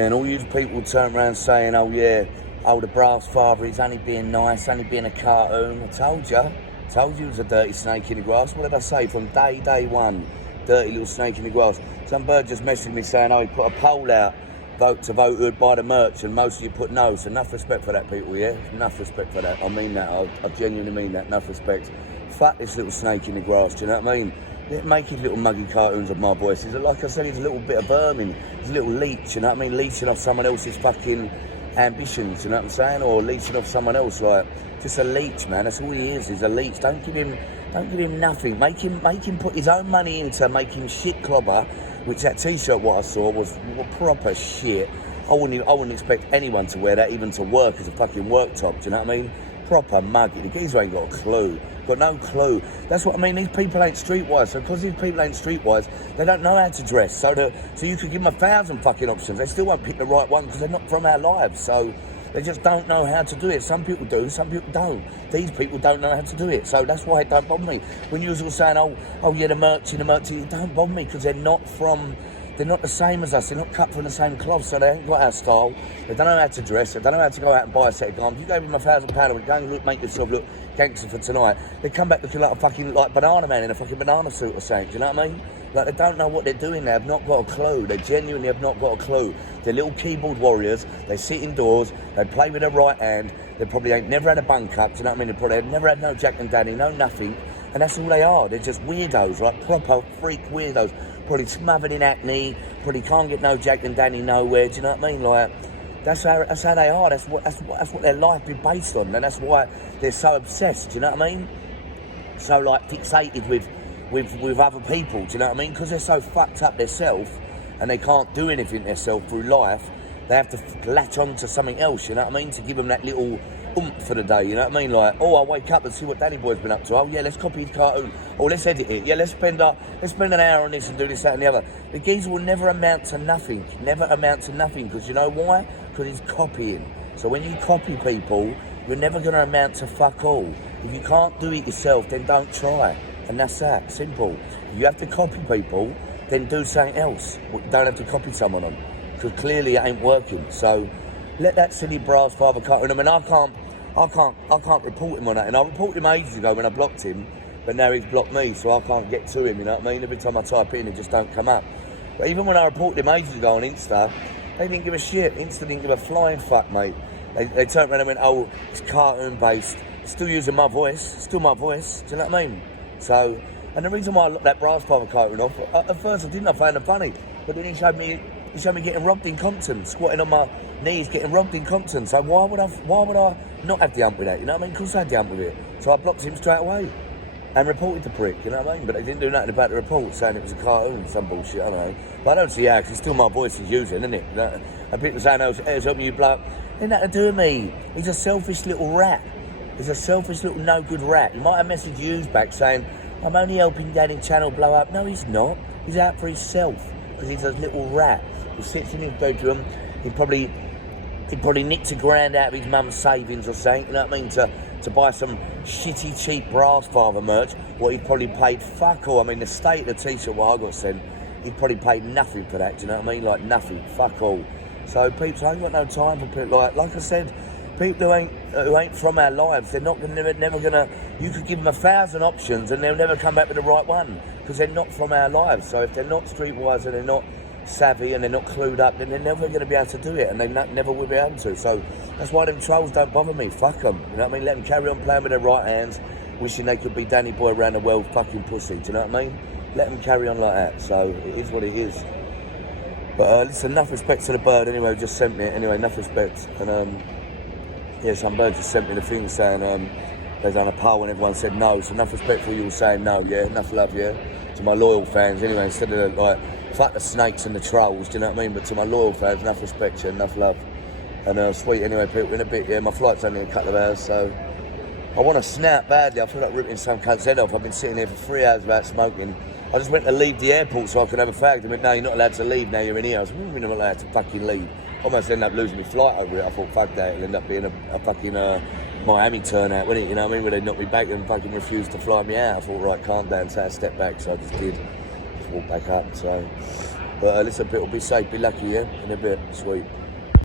And all you people turn around saying, oh yeah, oh the brass father, he's only being nice, only being a cartoon. I told you he was a dirty snake in the grass. What did I say? From day one, dirty little snake in the grass. Some bird just messaged me saying, oh, he put a poll out, vote who'd buy the merch, and most of you put no. So enough respect for that, people, yeah? Enough respect for that. I mean that, I genuinely mean that, enough respect. Fuck this little snake in the grass, do you know what I mean? Make his little muggy cartoons of my voice. Like I said, he's a little bit of vermin. He's a little leech, you know what I mean? Leeching off someone else's fucking ambitions, you know what I'm saying? Or leeching off someone else, like, just a leech, man. That's all he is. He's a leech. Don't give him nothing. Make him put his own money into making shit clobber, which that t-shirt, what I saw, was proper shit. I wouldn't expect anyone to wear that, even to work as a fucking worktop, do you know what I mean? Proper muggy. The geezer ain't got a clue. Got no clue. That's what I mean. These people ain't streetwise. So because these people ain't streetwise, they don't know how to dress. So you could give them 1,000 fucking options. They still won't pick the right one because they're not from our lives. So they just don't know how to do it. Some people do, some people don't. These people don't know how to do it. So that's why it don't bother me. When you're all saying, oh yeah, the merch, it don't bother me because they're not the same as us. They're not cut from the same cloth, so they ain't got our style. They don't know how to dress. They don't know how to go out and buy a set of garments. You gave them £1,000 and go and make yourself look gangster for tonight. They come back looking like a fucking banana man in a fucking banana suit or something. Do you know what I mean? Like, they don't know what they're doing. They have not got a clue. They genuinely have not got a clue. They're little keyboard warriors. They sit indoors. They play with their right hand. They probably ain't never had a bunk up. Do you know what I mean? They probably have never had no Jack and Danny, no nothing. And that's all they are. They're just weirdos, like proper freak weirdos. Probably smothered in acne. Probably can't get no Jack and Danny nowhere. Do you know what I mean? Like, that's how they are. That's what their life is based on, and that's why they're so obsessed. Do you know what I mean? So like fixated with other people. Do you know what I mean? Because they're so fucked up themselves, and they can't do anything themselves through life. They have to latch on to something else. You know what I mean? To give them that little oomph for the day, you know what I mean? Like, oh, I'll wake up and see what Danny Boy's been up to. Oh yeah, let's copy his cartoon. Oh, let's edit it. Yeah, let's spend an hour on this and do this, that and the other. The geezer will never amount to nothing. Never amount to nothing, because you know why? Because he's copying. So when you copy people, you're never going to amount to fuck all. If you can't do it yourself, then don't try. And that's that, simple. If you have to copy people, then do something else. You don't have to copy someone on, because clearly it ain't working. So let that silly brass father cartoon. I mean, I can't report him on that. And I reported him ages ago when I blocked him, but now he's blocked me, so I can't get to him, you know what I mean? Every time I type in, it just don't come up. But even when I reported him ages ago on Insta, they didn't give a shit. Insta didn't give a flying fuck, mate. They turned around and went, oh, it's cartoon-based. Still using my voice. Still my voice. Do you know what I mean? So, and the reason why I looked that brass father cartoon off, at first I found it funny, but then he showed me getting robbed in Compton, squatting on my knees, getting robbed in Compton. So why would I not have the hump with that? You know what I mean? Of course I had the hump with it. So I blocked him straight away and reported the prick, you know what I mean? But they didn't do nothing about the report, saying it was a cartoon, some bullshit, I don't know. But I don't see how, because it's still my voice he's using, isn't it? And people saying, oh, it's helping you blow up. Ain't nothing to do with me. He's a selfish little rat. He's a selfish little no-good rat. He might have messaged you back saying, I'm only helping Danny Channel blow up. No, he's not. He's out for himself, because he's a little rat. He sits in his bedroom. He probably nicked $1,000 out of his mum's savings or something, you know what I mean, to buy some shitty, cheap brass father merch. What he'd probably paid fuck all. I mean, the state of the t-shirt what I got sent, he'd probably paid nothing for that, do you know what I mean? Like, nothing, fuck all. So, peeps, I ain't got no time for people like I said, people who ain't from our lives, they're never gonna, you could give them 1,000 options and they'll never come back with the right one, because they're not from our lives. So if they're not streetwise and they're not savvy and they're not clued up, then they're never going to be able to do it, and they never will be able to. So that's why them trolls don't bother me. Fuck them, you know what I mean? Let them carry on playing with their right hands, wishing they could be Danny Boy around the world fucking pussy, do you know what I mean? Let them carry on like that. So it is what it is. But listen, enough respect to the bird anyway, who just sent me it anyway, enough respect. And yeah, some bird just sent me the thing saying they've done a poll and everyone said no, so enough respect for you all saying no, yeah, enough love, yeah, to my loyal fans anyway, instead of like, fuck the snakes and the trolls, do you know what I mean? But to my loyal fans, enough respect, yeah, enough love. And sweet anyway, people, in a bit, yeah, my flight's only a couple of hours, so I want to snap badly. I feel like ripping some cunt's head off. I've been sitting here for 3 hours without smoking. I just went to leave the airport so I could have a fag. They went, no, you're not allowed to leave now you're in here. I was like, you're not allowed to fucking leave. Almost ended up losing my flight over it. I thought, fuck that, it'll end up being a fucking Miami turnout, wouldn't it? You know what I mean? Where they knocked me back and fucking refused to fly me out. I thought, right, calm down, take a step back. So I just did. Just walked back up. So But listen, Pit, be safe, be lucky, yeah? In a bit, sweet.